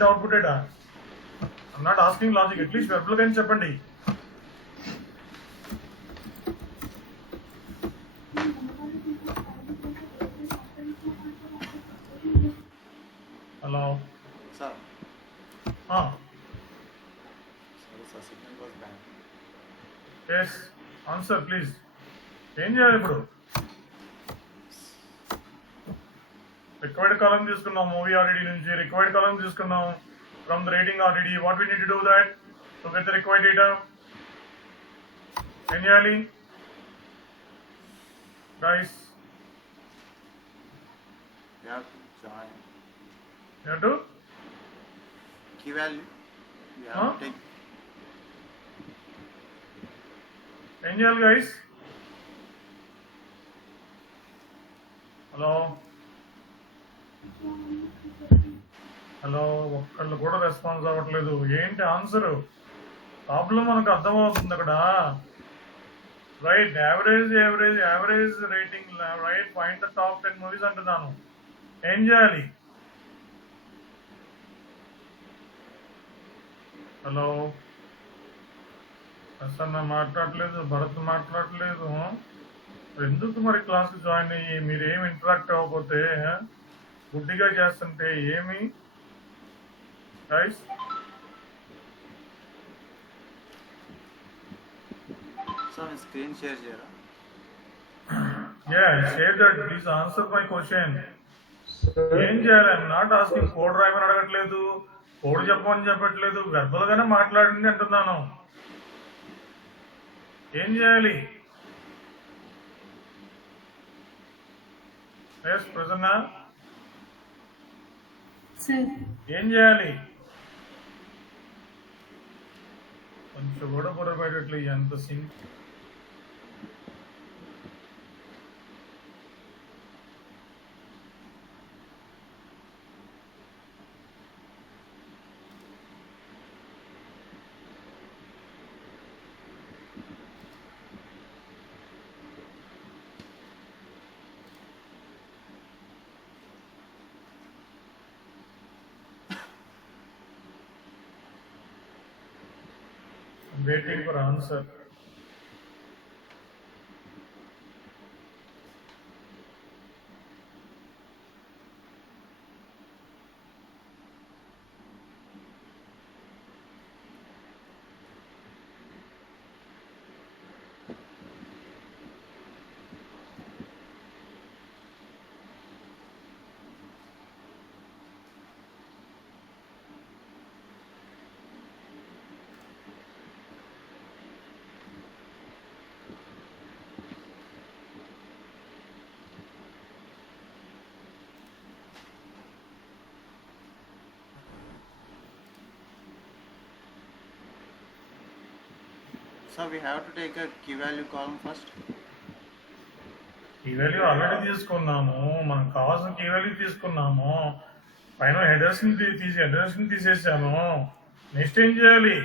outputted. I'm not asking logic. At least verbal can చెప్పండి. Hello. Sir. Ah. Sorry, sir. Signal was bad. Yes. Answer, please. ఏం చేయాలి ఇప్పుడు? రిక్వైర్డ్ కాలం తీసుకున్నాం movie RDD నుంచి. రిక్వైర్డ్ కాలం తీసుకున్నాం from the rating RDD. What we need to do that to get the required data? ఏం చేయాలి guys? You have to join. You have to? Key value. You have to take. ఏం చేయాలి guys? Hello hello, ఒక్కళ్ళు కూడా రెస్పాన్స్ అవ్వట్లేదు. ఏంటి answer? Problem మనకు అర్థమవుతుంది అక్కడ. Right, average average average rating right, point the top 10 మూవీస్ అంటున్నాను. ఏం చేయాలి? హలో, ప్రసన్న మాట్లాడలేదు, భరత్ మాట్లాడలేదు. ఎందుకు మరి క్లాస్ జాయిన్ అయ్యి మీరేం ఇంటరాక్ట్ అవ్వకపోతే గుడ్డిగా చేస్తుంటే ఏమి గైస్? So, screen share చేయరా? Yeah, share that. Please answer my question. ఏం చేయాలి? ఐఎమ్ నాట్ ఆస్కింగ్ కోడ్ రాయమని అడగట్లేదు, కోడ్ చెప్పమని చెప్పట్లేదు, వెర్బల్ గానే మాట్లాడండి అంటున్నాను. ఏం చేయాలి? ఎస్ ప్రసన్న, ఏం చేయాలి? కొంచెం కూడా పొరపాటట్లు ఎంత simple. Waiting for answer. So, we have to take a key value column first. Key value already తీసుకున్నాము, మనకు కావాల్సిన కీ వాల్యూ తీసుకున్నాము. పైన హెడర్స్ ని తీసేసాము. నెక్స్ట్ ఏం చేయాలి?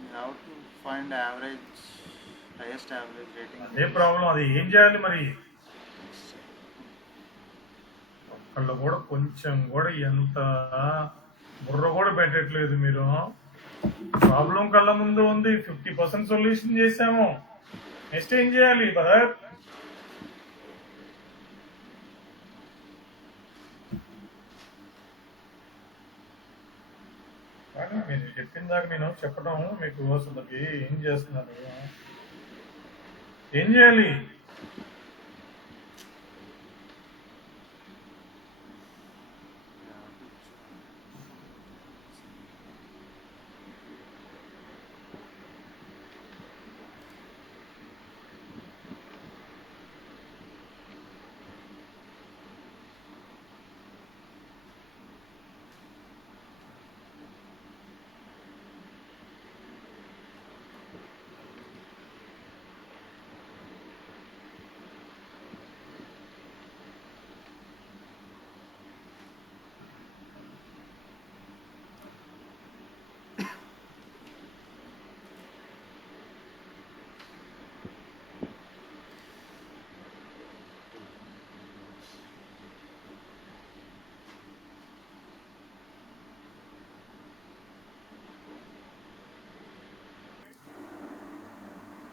We have to find average, highest average rating. అదే ప్రాబ్లం. అది ఏం చేయాలి మరి? ఒక్కళ్ళు కూడా కొంచెం కూడా ఎంత బుర్ర కూడా పెట్టట్లేదు మీరు. ప్రాబ్లం కళ్ళ ముందు ఉంది, 50% సొల్యూషన్ చేసాము. నెక్స్ట్ ఏం చేయాలి భరత్? కానీ మీరు చెప్పిన దాకా నేను చెప్పడం మీకు అసలుకి ఏం చేస్తున్నారు? ఏం చేయాలి?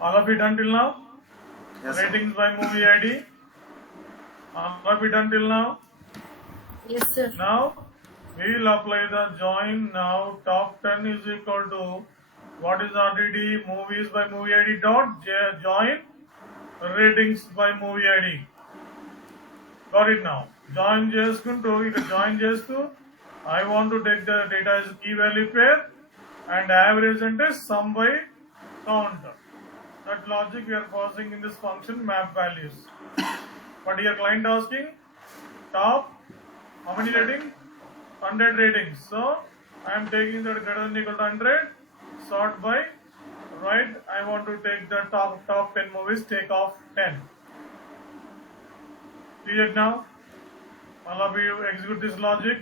All of it until now? Yes, sir. Ratings by movie ID. All of it until now? Yes, sir. Now we will apply the join now. Top 10 is equal to what is RTD? Movies by movie ID dot join ratings by movie ID. Got it now. Join చేసుకుంటూ ఇక జాయిన్ చేస్తూ I want to take the data as key value pair and average అంటే sum by count. That logic we are passing in this function map values. But here client asking top how many rating? 100 ratings. So I am taking that greater than equal to 100. Sort by right. I want to take the top 10 movies. Take off 10. See it now. All of you execute this logic.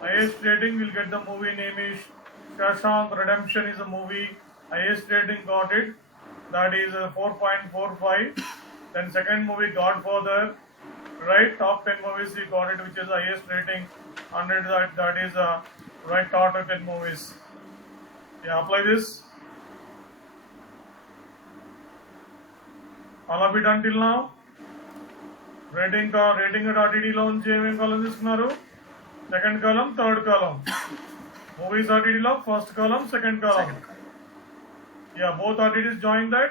Highest rating will get the movie name is Shawshank Redemption is a movie. Highest rating got it. That is 4.45. Then second movie Godfather. Right, top 10 movies he got it, which is the highest rating. 100 that is right top 10 movies. Yeah, apply this. All of it until now. Rating RTD లో నుంచి ఏమేమి కాలం తీసుకున్నారు? Second column, third కాలం. Movies RTD లో ఫస్ట్ కాలం, second column. Yeah, both RTDs join that.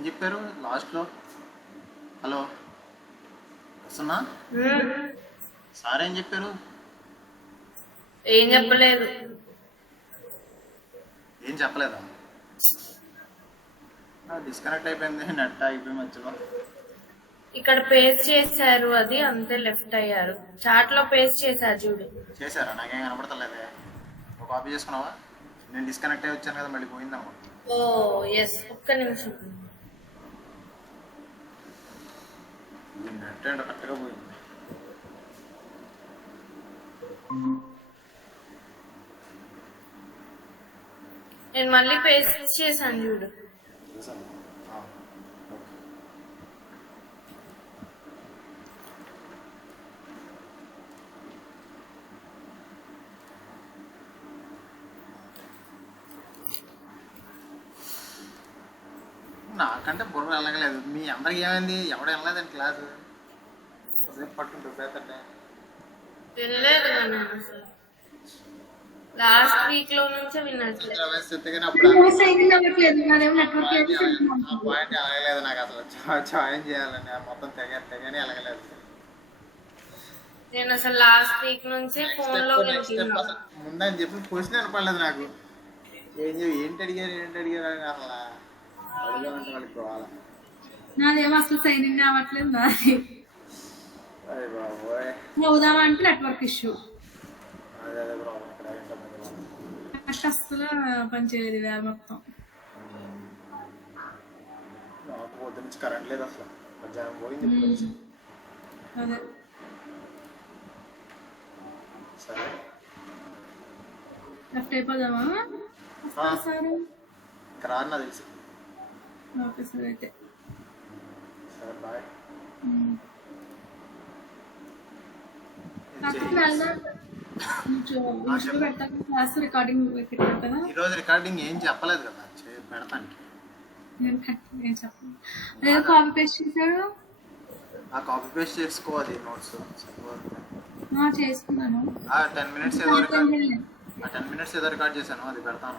ఏం చెప్పారు లాస్ట్లో? హలో వస్తున్నా? సార్ ఏం చెప్పారు? ఏం చెప్పలేదు. ఏం చెప్పలేదా? డిస్కనెక్ట్ అయిపోయింది, నెట్ అయిపోయి మధ్యలో. ఇక్కడ పేస్ట్ చేశారు, అది అంతే లెఫ్ట్ అయ్యారు. చాట్ లో పేస్ట్ చేశారు చూడు. చేశారా? నాకేం కనపడతలేదే. ఒక కాపీ చేసుకున్నావా? నేను డిస్కనెక్ట్ అయ్యి వచ్చాను కదా, మళ్ళీ పోయిందమ్మా. ఓ ఎస్, ఒక్క నిమిషం. నెట్ అంటే కరెక్ట్గా పోయింది. నేను మళ్ళీ పేస్ట్ చేశాను చూడు. చూసాను. నాకంటే బుర్ర వెళ్ళగలేదు. మీ అందరికి ఏమైంది? ఎవడు వెళ్ళలేదండి క్లాసు? రేపు పట్టుకుంటారు పేదంటే వినలేదు నేను అసలు. లాస్ట్ వీక్ లో నుంచే వినట్లేదు. ఆ పాయింట్ వెళ్ళగలేదు నాకు అసలు. జాయిన్ చేయాలని మొత్తం తెగని వెళ్ళగలేదు. నేను అసలు లాస్ట్ వీక్ నుంచే ఫోన్ లో ముందని చెప్పి క్వశ్చన్ వినపడలేదు నాకు. ఏంటి అడిగారు అని అసలు అడిగామంటే వాళ్ళకి పోవాలి. నాదేమో అసలు సైనింగ్ కావట్లేదు. నాది అరే బాబోయ్, చదువుదామంటే నెట్వర్క్ ఇష్యూ. అదే ప్రాబ్లం ఇక్కడ నెట్ అసలు పనిచేయలేదు ఇవాళ మొత్తం. నాకు పొద్దు నుంచి కరెంట్ లేదు అసలు. మధ్యాహ్నం పోయింది. అదే సరే లెఫ్ట్ అయిపోదామా సార్? ఇక్కడ రాదు నాకు తెలుసు. ఓకే సార్ అయితే సరే బాయ్. క్లాస్ రికార్డింగ్ పెట్టాను కదా. ఈరోజు రికార్డింగ్ ఏం చెప్పలేదు కదా, పెడతాను. నేను చెప్పను. అదే కాపీ పేస్ట్ చేశాడు. ఆ కాపీ పేస్ట్ చేసుకోవాలి నోట్స్. చేసుకున్నాను. ఆ 10 minutes ఏదో రికార్డ్ చేశాను, అది పెడతాను.